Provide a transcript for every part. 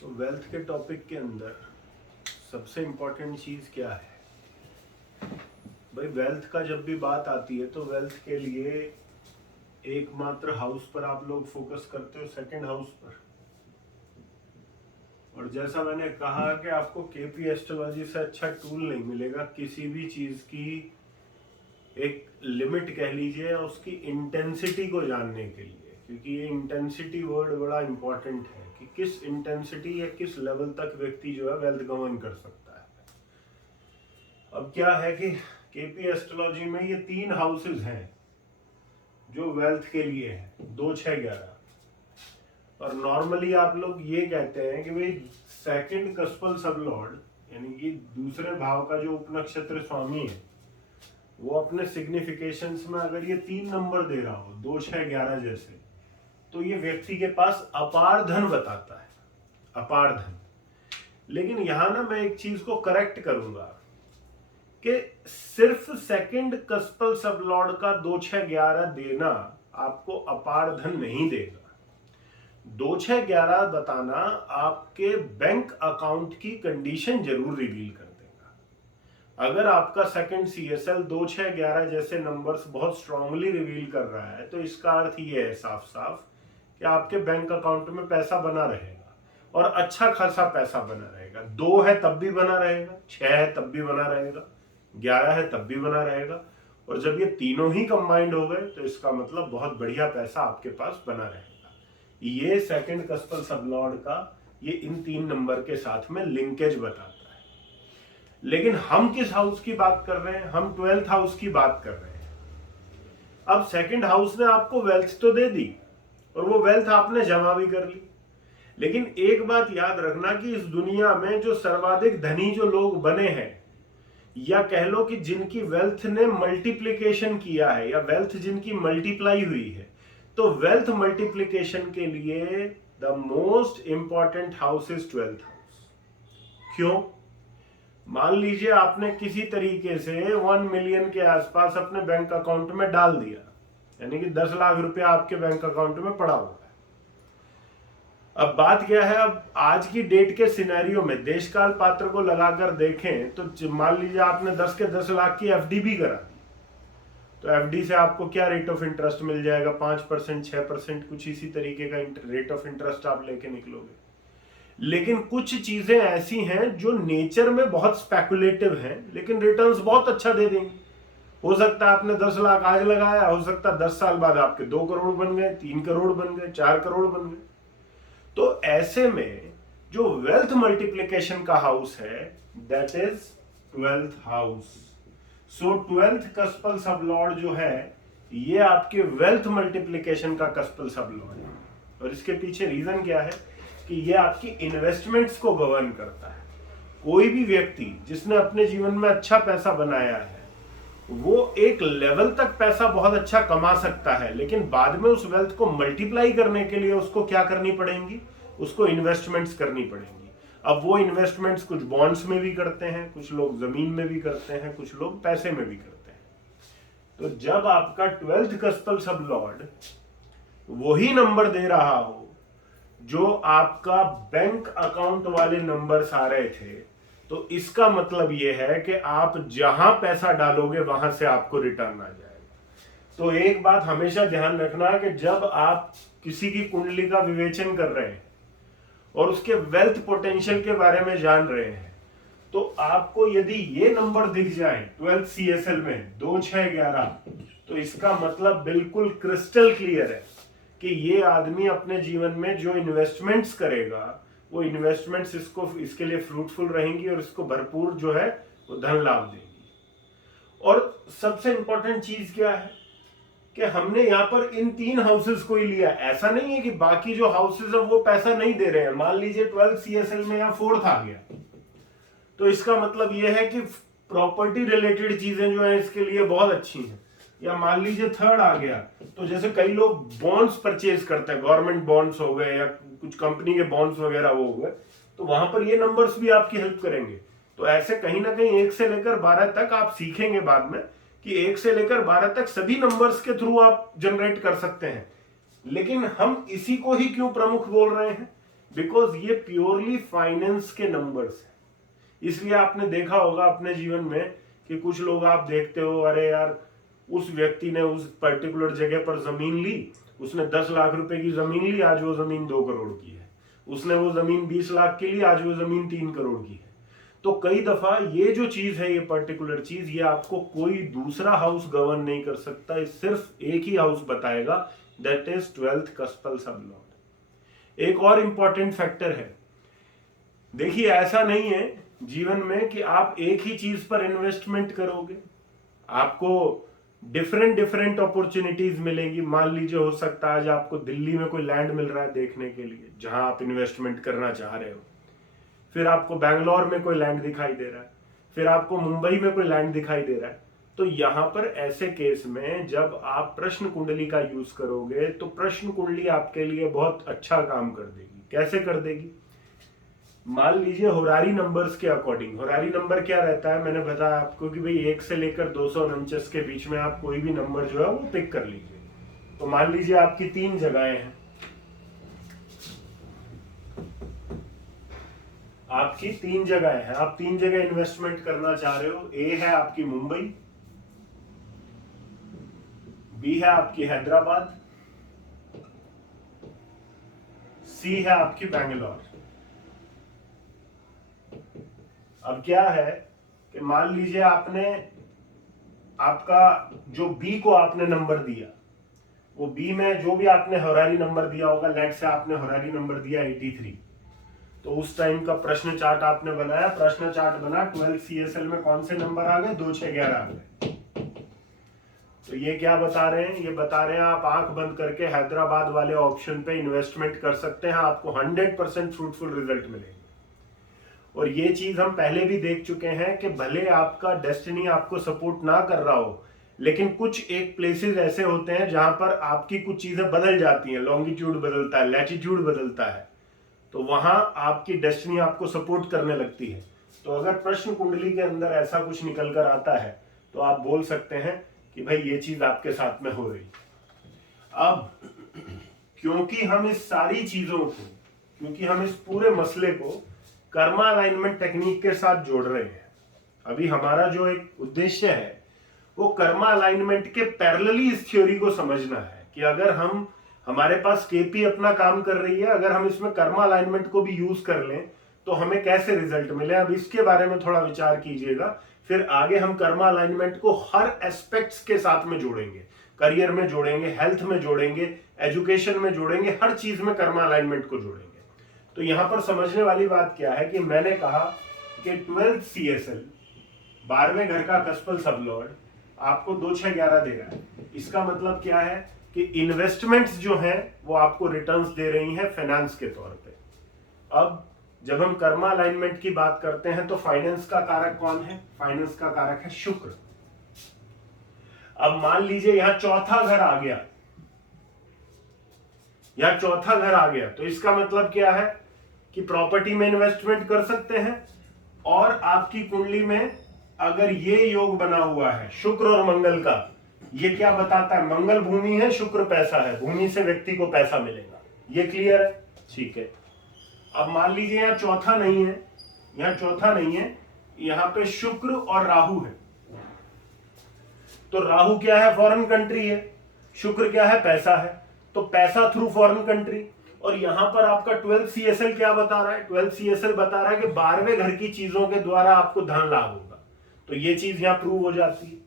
तो वेल्थ के टॉपिक के अंदर सबसे इम्पोर्टेंट चीज़ क्या है भाई? वेल्थ का जब भी बात आती है तो वेल्थ के लिए एकमात्र हाउस पर आप लोग फोकस करते हो, सेकंड हाउस पर। और जैसा मैंने कहा कि आपको केपी एस्ट्रोलॉजी से अच्छा टूल नहीं मिलेगा किसी भी चीज की एक लिमिट कह लीजिए उसकी इंटेंसिटी को जानने के लिए, क्योंकि ये इंटेंसिटी वर्ड बड़ा इंपॉर्टेंट है कि किस इंटेंसिटी या किस लेवल तक व्यक्ति जो है वेल्थ गवर्न कर सकता है। अब क्या है कि केपी एस्ट्रोलॉजी में ये 3 हाउसेस हैं जो वेल्थ के लिए है, 2, 6, 11। और नॉर्मली आप लोग ये कहते हैं कि भाई सेकंड कस्पल सबलॉर्ड यानी कि दूसरे भाव का जो उपनक्षत्र स्वामी है वो अपने सिग्निफिकेशंस में अगर ये 3 नंबर दे रहा हो, 2, 6, 11 जैसे, तो ये व्यक्ति के पास अपार धन बताता है, अपार धन। लेकिन यहां ना मैं एक चीज को करेक्ट करूंगा कि सिर्फ सेकंड कस्पल सबलॉर्ड का 2, 6, 11 देना आपको अपार धन नहीं देगा। 2, 6, 11 बताना आपके बैंक अकाउंट की कंडीशन जरूर रिवील कर देगा। अगर आपका सेकंड सीएसएल 2, 6, 11 जैसे नंबर्स बहुत स्ट्रांगली रिवील कर रहा है तो इसका अर्थ ये है साफ साफ कि आपके बैंक अकाउंट में पैसा बना रहेगा और अच्छा खासा पैसा बना रहेगा। 2 है तब भी बना रहेगा, 6 है तब भी बना रहेगा, 11 है तब भी बना रहेगा। और जब ये तीनों ही कंबाइंड हो गए तो इसका मतलब बहुत बढ़िया पैसा आपके पास बना रहेगा। ये सेकंड कस्पल सबलॉर्ड का ये इन 3 नंबर के साथ में लिंकेज बताता है। लेकिन हम किस हाउस की बात कर रहे हैं? हम 12th हाउस की बात कर रहे हैं। अब सेकंड हाउस ने आपको वेल्थ तो दे दी और वो वेल्थ आपने जमा भी कर ली, लेकिन एक बात याद रखना कि इस दुनिया में जो सर्वाधिक धनी जो लोग बने हैं या कह लो कि जिनकी वेल्थ ने मल्टीप्लिकेशन किया है या वेल्थ जिनकी मल्टीप्लाई हुई है, तो वेल्थ मल्टीप्लिकेशन के लिए the most important house is 12th house. क्यों? मान लीजिए आपने किसी तरीके से 1 मिलियन के आसपास अपने बैंक अकाउंट में डाल दिया, यानी कि 10 लाख रुपया आपके बैंक अकाउंट में पड़ा हुआ है। अब बात क्या है, अब आज की डेट के सिनेरियो में देश काल पात्र को लगाकर देखें तो मान लीजिए आपने 10 के 10 लाख की एफडी भी करा दी, तो एफडी से आपको क्या रेट ऑफ इंटरेस्ट मिल जाएगा? 5%, 6%, कुछ इसी तरीके का रेट ऑफ इंटरेस्ट आप लेके निकलोगे। लेकिन कुछ चीजें ऐसी हैं जो नेचर में बहुत स्पेकुलेटिव हैं लेकिन रिटर्न्स बहुत अच्छा दे देंगी। हो सकता है आपने 10 लाख आज लगाया, हो सकता है 10 साल बाद आपके 2 करोड़ बन गए, 3 करोड़ बन गए, 4 करोड़ बन गए। तो ऐसे में जो वेल्थ मल्टीप्लिकेशन का हाउस है that is 12th house. So 12th कस्पल sublord जो है ये आपके वेल्थ मल्टीप्लिकेशन का कस्पल सबलॉर्ड है। और इसके पीछे रीजन क्या है कि ये आपकी इन्वेस्टमेंट्स को गवर्न करता है। कोई भी व्यक्ति जिसने अपने जीवन में अच्छा पैसा बनाया है वो एक लेवल तक पैसा बहुत अच्छा कमा सकता है, लेकिन बाद में उस वेल्थ को मल्टीप्लाई करने के लिए उसको क्या करनी पड़ेंगी? उसको इन्वेस्टमेंट्स करनी पड़ेंगी। अब वो इन्वेस्टमेंट्स कुछ बॉन्ड्स में भी करते हैं, कुछ लोग जमीन में भी करते हैं, कुछ लोग पैसे में भी करते हैं। तो जब आपका 12th कस्पल सबलॉर्ड वही नंबर दे रहा हो जो आपका बैंक अकाउंट वाले नंबर्स आ रहे थे, तो इसका मतलब यह है कि आप जहां पैसा डालोगे वहां से आपको रिटर्न आ जाएगा। तो एक बात हमेशा ध्यान रखना कि जब आप किसी की कुंडली का विवेचन कर रहे हैं और उसके वेल्थ पोटेंशियल के बारे में जान रहे हैं, तो आपको यदि ये नंबर दिख जाए 12th सीएसएल में 2, 6, 11, तो इसका मतलब बिल्कुल क्रिस्टल क्लियर है कि ये आदमी अपने जीवन में जो इन्वेस्टमेंट्स करेगा वो इन्वेस्टमेंट्स इसके लिए फ्रूटफुल रहेंगी और इसको भरपूर जो है वो धन लाभ देगी। और सबसे इंपॉर्टेंट चीज क्या है कि हमने यहाँ पर इन 3 हाउसेस को ही लिया। ऐसा नहीं है कि बाकी जो हाउसेस है वो पैसा नहीं दे रहे हैं। मान लीजिए 12th सीएसएल में यहाँ 4th आ गया, तो इसका मतलब यह है कि प्रॉपर्टी रिलेटेड चीजें जो है इसके लिए बहुत अच्छी हैं। या मान लीजिए 3rd आ गया, तो जैसे कई लोग बॉन्ड्स परचेज करते हैं, गवर्नमेंट बॉन्ड्स हो गए या कुछ कंपनी के बॉन्ड्स वगैरह वो हो गए, तो वहां पर ये नंबर्स भी आपकी हेल्प करेंगे। तो ऐसे कहीं ना कहीं 1 से लेकर 12 तक आप सीखेंगे बाद में कि 1 से लेकर 12 तक सभी नंबर्स के थ्रू आप जनरेट कर सकते हैं। लेकिन हम इसी को ही क्यों प्रमुख बोल रहे हैं? बिकॉज ये प्योरली फाइनेंस के नंबर्स हैं। इसलिए आपने देखा होगा अपने जीवन में कि कुछ लोग आप देखते हो, अरे यार उस व्यक्ति ने उस पर्टिकुलर जगह पर जमीन ली, उसने 10 लाख रुपए की जमीन ली, आज वो जमीन 2 करोड़ की है। उसने वो जमीन 20 लाख की ली, आज वो जमीन 3 करोड़ की है। तो कई दफा ये जो चीज है, ये पर्टिकुलर चीज, ये आपको कोई दूसरा हाउस गवर्न नहीं कर सकता, ये सिर्फ एक ही हाउस बताएगा, दैट इज 12th कस्पल सबलॉर्ड। एक और इंपॉर्टेंट फैक्टर है, देखिए ऐसा नहीं है जीवन में कि आप एक ही चीज पर इन्वेस्टमेंट करोगे, आपको डिफरेंट डिफरेंट अपॉर्चुनिटीज मिलेंगी। मान लीजिए हो सकता है आज आपको दिल्ली में कोई लैंड मिल रहा है देखने के लिए जहां आप इन्वेस्टमेंट करना चाह रहे हो, फिर आपको बैंगलोर में कोई लैंड दिखाई दे रहा है, फिर आपको मुंबई में कोई लैंड दिखाई दे रहा है। तो यहां पर ऐसे केस में जब आप प्रश्न कुंडली का यूज करोगे तो प्रश्न कुंडली आपके लिए बहुत अच्छा काम कर देगी। कैसे कर देगी? मान लीजिए होरारी नंबर्स के अकॉर्डिंग, होरारी नंबर क्या रहता है, मैंने बताया आपको कि भाई 1 से लेकर 249 के बीच में आप कोई भी नंबर जो है वो पिक कर लीजिए। तो मान लीजिए आपकी 3 जगहें हैं, आपकी 3 जगहें हैं, आप 3 जगह इन्वेस्टमेंट करना चाह रहे हो। ए है आपकी मुंबई, बी है आपकी हैदराबाद, सी है आपकी बैंगलोर। अब क्या है कि मान लीजिए आपने आपका जो बी को आपने नंबर दिया, वो बी में जो भी आपने होरारी नंबर दिया होगा, लेट से आपने होरारी नंबर दिया 83, तो उस टाइम का प्रश्न चार्ट आपने बनाया, प्रश्न चार्ट बना, 12 CSL में कौन से नंबर आ गए? 2 6 11 आ गए। तो ये क्या बता रहे हैं? ये बता रहे हैं आप आंख बंद करके हैदराबाद वाले ऑप्शन पे इन्वेस्टमेंट कर सकते हैं, आपको 100% फ्रूटफुल रिजल्ट मिलेंगे। और ये चीज हम पहले भी देख चुके हैं कि भले आपका डेस्टिनी आपको सपोर्ट ना कर रहा हो, लेकिन कुछ एक प्लेसेस ऐसे होते हैं जहां पर आपकी कुछ चीजें बदल जाती हैं, लॉन्गिट्यूड बदलता है, लैटिट्यूड बदलता है, तो वहां आपकी डेस्टिनी आपको सपोर्ट करने लगती है। तो अगर प्रश्न कुंडली के अंदर ऐसा कुछ निकल कर आता है तो आप बोल सकते हैं कि भाई ये चीज आपके साथ में हो रही है। अब क्योंकि हम इस सारी चीजों को, क्योंकि हम इस पूरे मसले को कर्मा अलाइनमेंट टेक्निक के साथ जोड़ रहे हैं, अभी हमारा जो एक उद्देश्य है वो कर्मा अलाइनमेंट के पैरेलली इस थ्योरी को समझना है कि अगर हम, हमारे पास केपी अपना काम कर रही है, अगर हम इसमें कर्मा अलाइनमेंट को भी यूज कर लें तो हमें कैसे रिजल्ट मिले। अब इसके बारे में थोड़ा विचार कीजिएगा, फिर आगे हम कर्मा अलाइनमेंट को हर एस्पेक्ट्स के साथ में जोड़ेंगे, करियर में जोड़ेंगे, हेल्थ में जोड़ेंगे, एजुकेशन में जोड़ेंगे, हर चीज में कर्मा अलाइनमेंट को जोड़ेंगे। तो यहां पर समझने वाली बात क्या है कि मैंने कहा कि 12th CSL 12वें घर का कस्पल सबलॉर्ड आपको 2 6 11 दे रहा है। इसका मतलब क्या है कि इन्वेस्टमेंट्स जो हैं वो आपको रिटर्न्स दे रही हैं फाइनेंस के तौर पे। अब जब हम कर्मा अलाइनमेंट की बात करते हैं तो फाइनेंस का कारक कौन है? फाइनेंस का कारक है शुक्र। अब मान लीजिए यहां चौथा घर आ गया, या चौथा घर आ गया, तो इसका मतलब क्या है कि प्रॉपर्टी में इन्वेस्टमेंट कर सकते हैं। और आपकी कुंडली में अगर ये योग बना हुआ है शुक्र और मंगल का, ये क्या बताता है? मंगल भूमि है, शुक्र पैसा है, भूमि से व्यक्ति को पैसा मिलेगा। ये क्लियर है? ठीक है। अब मान लीजिए यहां चौथा नहीं है, यहां चौथा नहीं है, यहां पे शुक्र और राहु है। तो राहु क्या है? फॉरेन कंट्री है। शुक्र क्या है? पैसा है। तो पैसा थ्रू फॉरेन कंट्री। और यहां पर आपका 12th CSL क्या बता रहा है? 12th CSL बता रहा है कि 12वें घर की चीजों के द्वारा आपको धन लाभ होगा। तो ये चीज यहां प्रूव हो जाती है।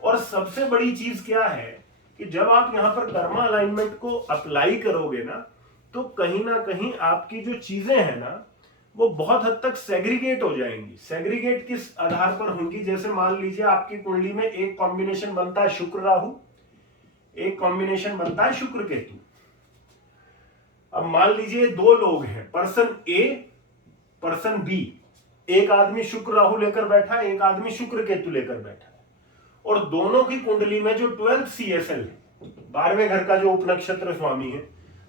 और सबसे बड़ी चीज क्या है कि जब आप यहां पर कर्मा अलाइनमेंट को अप्लाई करोगे ना, तो कहीं ना कहीं आपकी जो चीजें हैं ना वो बहुत हद तक सेग्रीगेट हो जाएंगी। सेग्रीगेट किस आधार पर होंगी? जैसे मान लीजिए आपकी कुंडली में एक कॉम्बिनेशन बनता है शुक्र राहु, एक कॉम्बिनेशन बनता है शुक्र केतु। अब मान लीजिए 2 लोग हैं, पर्सन ए, पर्सन बी, एक आदमी शुक्र राहु लेकर बैठा है, एक आदमी शुक्र केतु लेकर बैठा है, और दोनों की कुंडली में जो 12th CSL है, 12वें घर का जो उपनक्षत्र स्वामी है,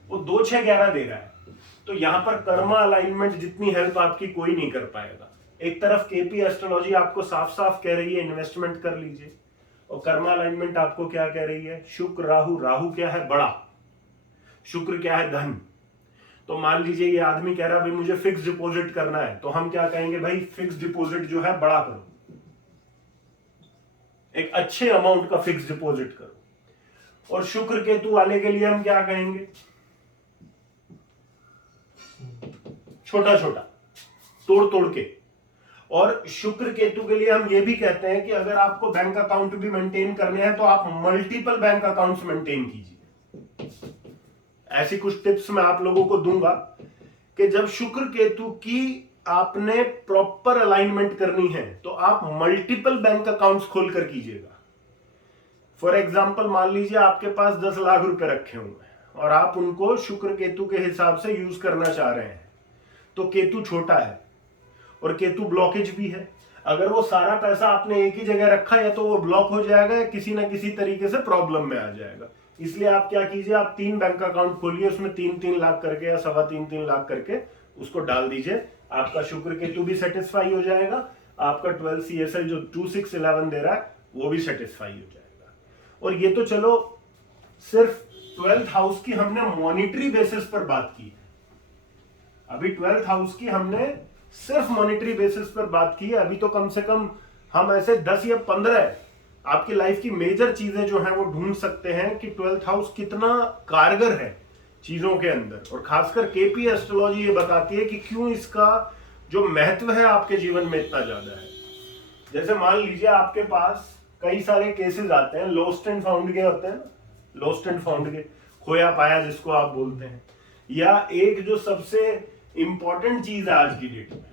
वो 2 6 11 दे रहा है। तो यहां पर कर्मा अलाइनमेंट जितनी हेल्प आपकी कोई नहीं कर पाएगा। एक तरफ केपी एस्ट्रोलॉजी आपको साफ साफ कह रही है इन्वेस्टमेंट कर लीजिए, और कर्मा अलाइनमेंट आपको क्या कह रही है? शुक्र राहु, राहु क्या है? बड़ा, शुक्र क्या है? धन। तो मान लीजिए ये आदमी कह रहा भाई मुझे फिक्स डिपॉजिट करना है, तो हम क्या कहेंगे, भाई फिक्स डिपॉजिट जो है बड़ा करो, एक अच्छे अमाउंट का फिक्स डिपॉजिट करो। और शुक्र केतु वाले के लिए हम क्या कहेंगे, छोटा छोटा, तोड़ तोड़ के। और शुक्र केतु के लिए हम ये भी कहते हैं कि अगर आपको बैंक अकाउंट भी मेंटेन करने हैं तो आप मल्टीपल बैंक अकाउंट्स मेंटेन कीजिए। ऐसी कुछ टिप्स मैं आप लोगों को दूंगा कि जब शुक्र केतु की आपने प्रॉपर अलाइनमेंट करनी है तो आप मल्टीपल बैंक अकाउंट्स खोलकर कीजिएगा। फॉर एग्जाम्पल मान लीजिए आपके पास 10 लाख रुपए रखे हुए हैं और आप उनको शुक्र केतु के हिसाब से यूज करना चाह रहे हैं, तो केतु छोटा है और केतु ब्लॉकेज भी है। अगर वो सारा पैसा आपने एक ही जगह रखा है तो वो ब्लॉक हो जाएगा या किसी ना किसी तरीके से प्रॉब्लम में आ जाएगा। इसलिए आप क्या कीजिए, आप 3 बैंक अकाउंट खोलिए, उसमें 3-3 लाख करके या 3.25-3 लाख करके उसको डाल दीजिए। आपका शुक्र केतु भी सेटिस्फाई हो जाएगा, आपका 12 CSL जो 2611 दे रहा है वो भी सेटिस्फाई हो जाएगा। और ये तो चलो सिर्फ 12th हाउस की हमने मॉनिटरी बेसिस पर बात की है। अभी 12th हाउस की हमने सिर्फ मॉनिटरी बेसिस पर बात की है। अभी तो कम से कम हम ऐसे 10 या 15 आपकी लाइफ की मेजर चीजें जो हैं वो ढूंढ सकते हैं कि 12th हाउस कितना कारगर है चीजों के अंदर। और खासकर केपी एस्ट्रोलॉजी ये बताती है कि क्यों इसका जो महत्व है आपके जीवन में इतना ज्यादा है। जैसे मान लीजिए आपके पास कई सारे केसेस आते हैं, लॉस्ट एंड फाउंड के होते हैं, लॉस्ट एंड फाउंड के, खोया पाया जिसको आप बोलते हैं। या एक जो सबसे इंपॉर्टेंट चीज है आज की डेट में,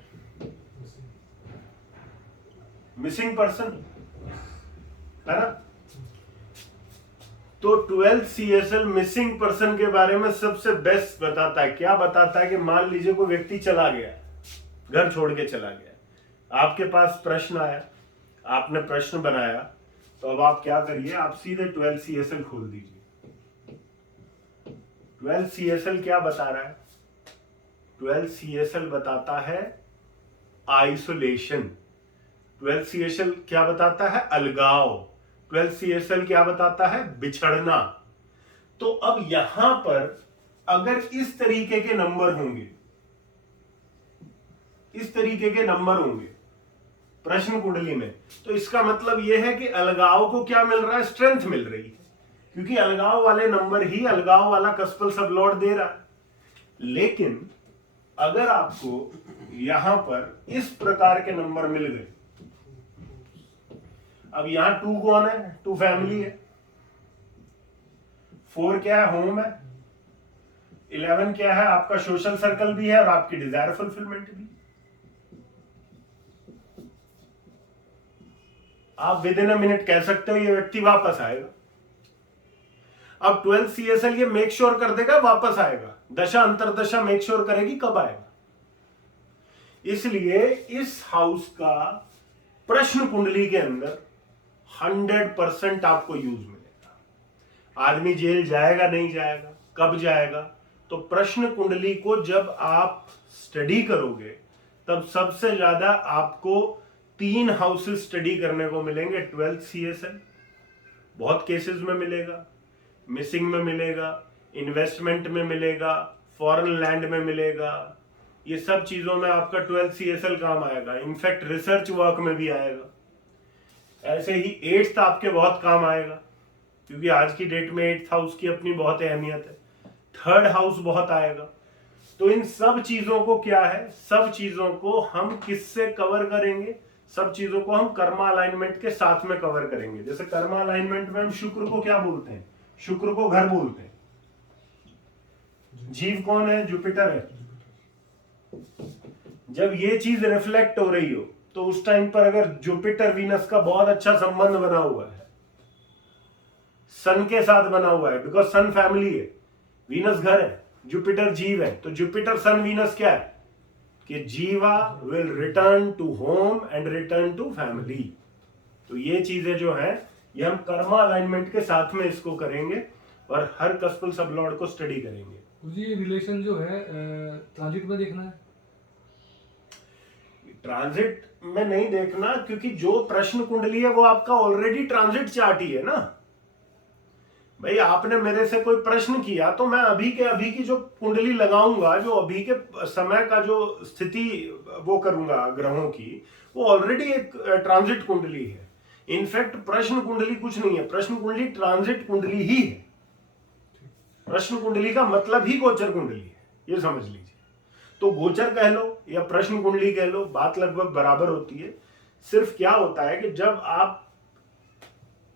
मिसिंग पर्सन, है ना। तो 12th CSL मिसिंग पर्सन के बारे में सबसे बेस्ट बताता है। क्या बताता है कि मान लीजिए कोई व्यक्ति चला गया, घर छोड़ के चला गया, आपके पास प्रश्न आया, आपने प्रश्न बनाया, तो अब आप क्या करिए, आप सीधे 12th CSL खोल दीजिए। 12th CSL क्या बता रहा है, 12th CSL बताता है आइसोलेशन। 12th CSL क्या बताता है, अलगाव। 12th CSL क्या बताता है, बिछड़ना। तो अब यहां पर अगर इस तरीके के नंबर होंगे, इस तरीके के नंबर होंगे प्रश्न कुंडली में, तो इसका मतलब यह है कि अलगाव को क्या मिल रहा है, स्ट्रेंथ मिल रही है, क्योंकि अलगाव वाले नंबर ही अलगाव वाला कस्पल सबलॉर्ड दे रहा है। लेकिन अगर आपको यहां पर इस प्रकार के नंबर मिल गए, अब यहां 2 कौन है, 2 फैमिली है, 4 क्या है, होम है, 11 क्या है, आपका सोशल सर्कल भी है और आपकी डिजायर फुलफिलमेंट भी। आप विद इन अ मिनट कह सकते हो ये व्यक्ति वापस आएगा। अब 12th CSL ये मेक श्योर कर देगा वापस आएगा, दशा अंतरदशा मेक श्योर करेगी कब आएगा। इसलिए इस हाउस का प्रश्न कुंडली के अंदर 100% आपको यूज मिलेगा। आदमी जेल जाएगा नहीं जाएगा, कब जाएगा, तो प्रश्न कुंडली को जब आप स्टडी करोगे तब सबसे ज्यादा आपको 3 हाउसेस स्टडी करने को मिलेंगे। 12th CSL बहुत केसेस में मिलेगा, मिसिंग में मिलेगा, इन्वेस्टमेंट में मिलेगा, फॉरेन लैंड में मिलेगा। ये सब चीजों में आपका 12th CSL काम आएगा। इनफैक्ट रिसर्च वर्क में भी आएगा। ऐसे ही 8th आपके बहुत काम आएगा, क्योंकि आज की डेट में 8th हाउस की अपनी बहुत अहमियत है। 3rd हाउस बहुत आएगा। तो इन सब चीजों को क्या है, सब चीजों को हम किससे कवर करेंगे, सब चीजों को हम कर्मा अलाइनमेंट के साथ में कवर करेंगे। जैसे कर्मा अलाइनमेंट में हम शुक्र को क्या बोलते हैं, शुक्र को घर बोलते हैं। जीव कौन है, जुपिटर है। जब ये चीज रिफ्लेक्ट हो रही हो तो उस टाइम पर अगर जुपिटर वीनस का बहुत अच्छा संबंध बना हुआ है, सन के साथ बना हुआ है, बिकॉज सन फैमिली है, वीनस घर है, जुपिटर जीव है, तो जुपिटर सन वीनस क्या है कि Jiva will return to home and return to family. तो ये चीजें जो है ये हम कर्मा अलाइनमेंट के साथ में इसको करेंगे और हर कस्पल सबलॉर्ड को स्टडी करेंगे। ये रिलेशन जो है ट्रांजिट में देखना है, ट्रांजिट में नहीं देखना, क्योंकि जो प्रश्न कुंडली है वो आपका ऑलरेडी ट्रांजिट चार्ट ही है ना। भाई आपने मेरे से कोई प्रश्न किया तो मैं अभी के अभी की जो कुंडली लगाऊंगा, जो अभी के समय का जो स्थिति वो करूंगा ग्रहों की, वो ऑलरेडी एक ट्रांजिट कुंडली है। इनफैक्ट प्रश्न कुंडली कुछ नहीं है, प्रश्न कुंडली ट्रांजिट कुंडली ही है। प्रश्न कुंडली का मतलब ही गोचर कुंडली है, ये समझ लीजिए। तो गोचर कह लो या प्रश्न कुंडली कह लो, बात लगभग बराबर होती है। सिर्फ क्या होता है कि जब आप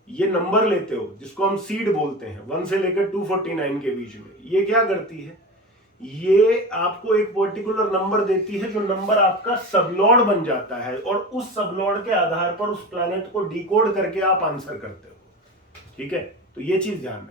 ये नंबर लेते हो जिसको हम सीड बोलते हैं, 1 से लेकर 249 के बीच में, ये क्या करती है, ये आपको एक पर्टिकुलर नंबर देती है, जो नंबर आपका सबलॉर्ड बन जाता है, और उस सबलॉर्ड के आधार पर उस प्लैनेट को डिकोड करके आप आंसर करते हो। ठीक है, तो ये चीज ध्यान रखना।